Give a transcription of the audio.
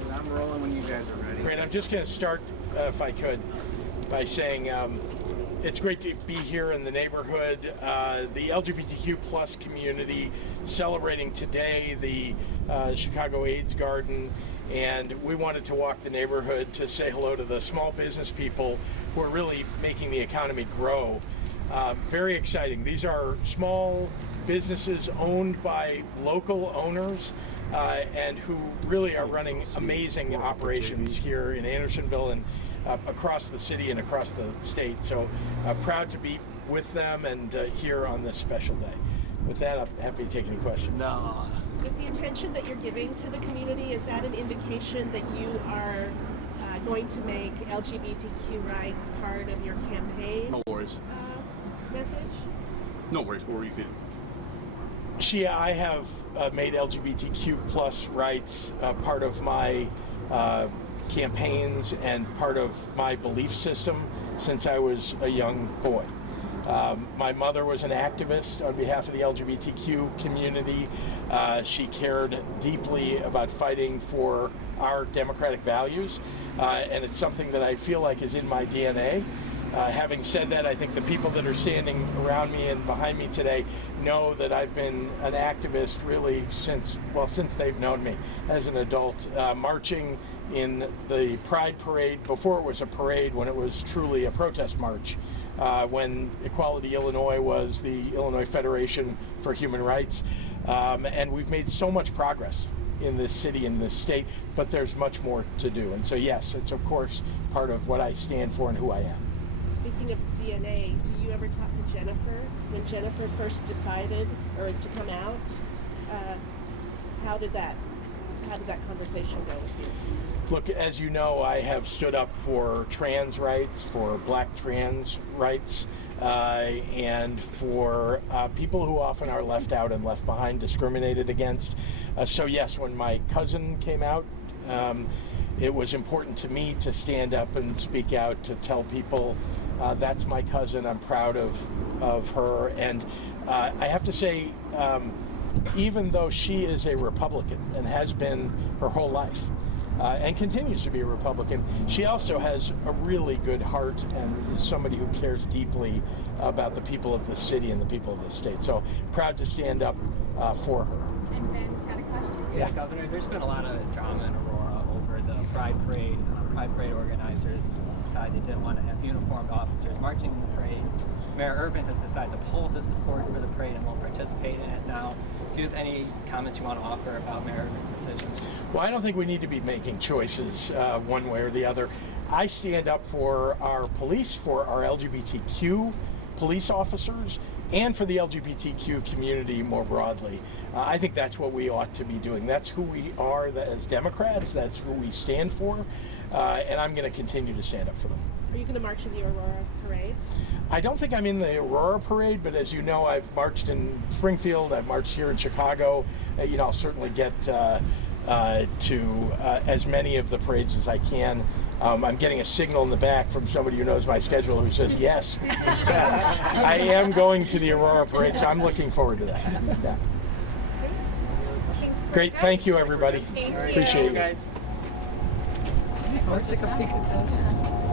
I'm rolling when you guys are ready. Great. I'm just going to start, if I could, by saying it's great to be here in the neighborhood. The LGBTQ plus community celebrating today the Chicago AIDS Garden, and we wanted to walk the neighborhood to say hello to the small business people who are really making the economy grow. Very exciting. These are small businesses owned by local owners and who really are running amazing operations here in Andersonville and across the city and across the state. So proud to be with them and here on this special day. With that, I'm happy to take any questions. No. With the attention that you're giving to the community, is that an indication that you are going to make LGBTQ rights part of your campaign No worries. message? No worries. What were you feeling? I have made LGBTQ plus rights part of my campaigns and part of my belief system since I was a young boy. My mother was an activist on behalf of the LGBTQ community. She cared deeply about fighting for our democratic values, and it's something that I feel like is in my DNA. Having said that, I think the people that are standing around me and behind me today know that I've been an activist really since they've known me as an adult, marching in the Pride Parade before it was a parade, when it was truly a protest march, when Equality Illinois was the Illinois Federation for Human Rights, and we've made so much progress in this city, in this state, but there's much more to do. And so yes, it's of course part of what I stand for and who I am. Speaking of DNA, do you ever talk to Jennifer? When Jennifer first decided to come out, how did that conversation go with you? Look, as you know, I have stood up for trans rights, for black trans rights, and for people who often are left out and left behind, discriminated against. So yes, when my cousin came out, it was important to me to stand up and speak out, to tell people that's my cousin, I'm proud of her. And I have to say, even though she is a Republican and has been her whole life, and continues to be a Republican, she also has a really good heart and is somebody who cares deeply about the people of the city and the people of the state. So proud to stand up for her. And Ben's got a question. Yeah. Governor, there's been a lot of drama in Aurora over the Pride Parade. Pride Parade organizers decided they didn't want to have uniformed officers marching in the parade. Mayor Irvin has decided to pull his support for the parade and won't participate in it now. Do you have any comments you want to offer about Mayor Irvin's decision? Well, I don't think we need to be making choices one way or the other. I stand up for our police, for our LGBTQ police officers, and for the LGBTQ community more broadly. I think that's what we ought to be doing. That's who we are as Democrats. That's who we stand for, and I'm going to continue to stand up for them. Are you going to march in the Aurora Parade? I don't think I'm in the Aurora Parade, but as you know, I've marched in Springfield, I've marched here in Chicago. I'll certainly get to as many of the parades as I can. I'm getting a signal in the back from somebody who knows my schedule who says, yes, in fact, I am going to the Aurora Parade, so I'm looking forward to that. Yeah. Great, thank you everybody. Thank you. Appreciate it. Guys. Let's take a peek at this.